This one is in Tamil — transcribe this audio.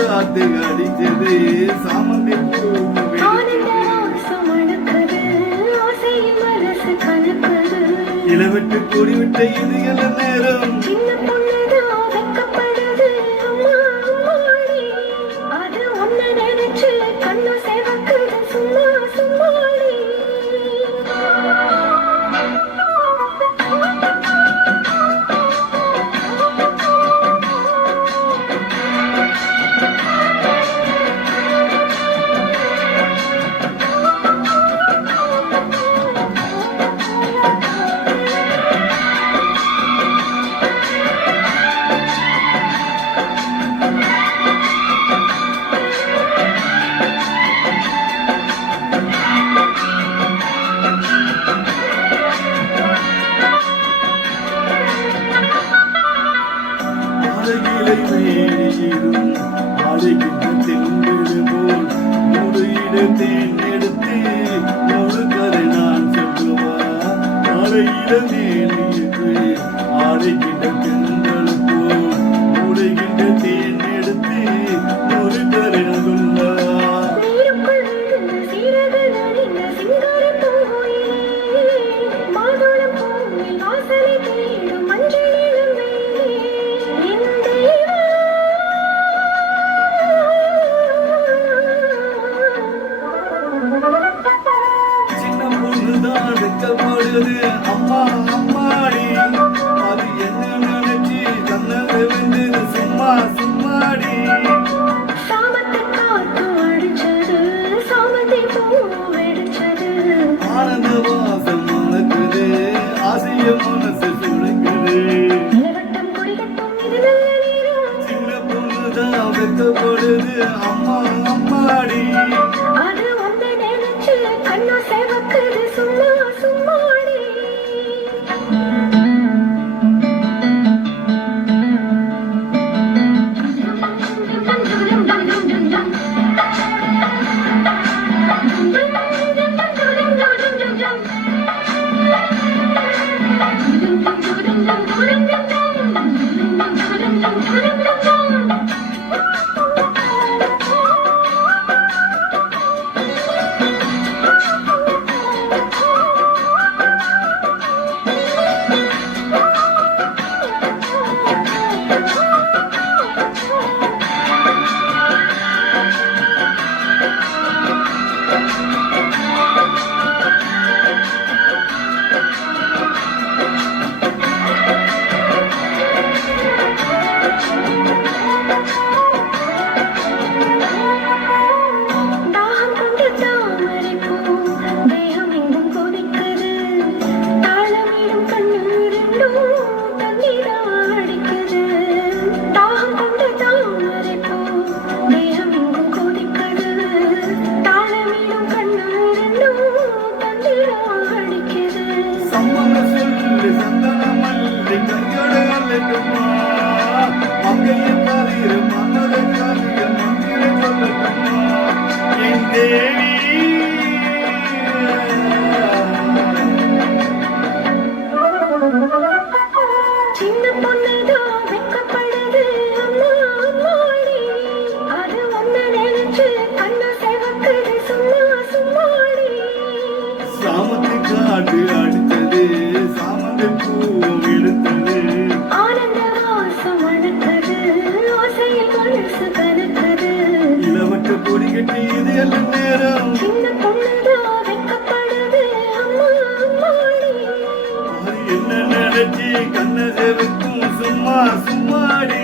காத்து அடிச்சது சாமந்தி இளவெட்டு கூடி விட்ட இது எல்ல நேரம் தேர்ந்தெடுத்து ஒரு கதை நான் சொல்லுவா அறையில மேலிட்டு ஆடைகிட்ட பெண்களுக்கு உடைகின்ற தேர்ந்தெடுத்து ஒரு கதை சொல்லவா அம்மா அம்மாடி அது என்ன நினைச்சு கண்ணது வெந்தது சும்மா சும்மாடி ஆனந்த வாசம் மணக்குது ஆசைய மனசு சுடுக்குது சின்ன பொண்ணுதான் வெக்கப்படுது அம்மா அம்மாடி சும்மா சும்மாடி காட்டு அடித்தது சாமந்தி பூ எடுத்தது ஆனந்த வாசம் மணத்தது ஆசையில் மனசு கலத்தது இளவட்ட பொடி கட்டி இது எல்லாம் நேரம் சின்ன பொண்ணுதான் வெக்கப்படுது அம்மா அம்மாடி அது என்ன நினைச்சி கண்ண செவக்கும் சும்மா சும்மாடி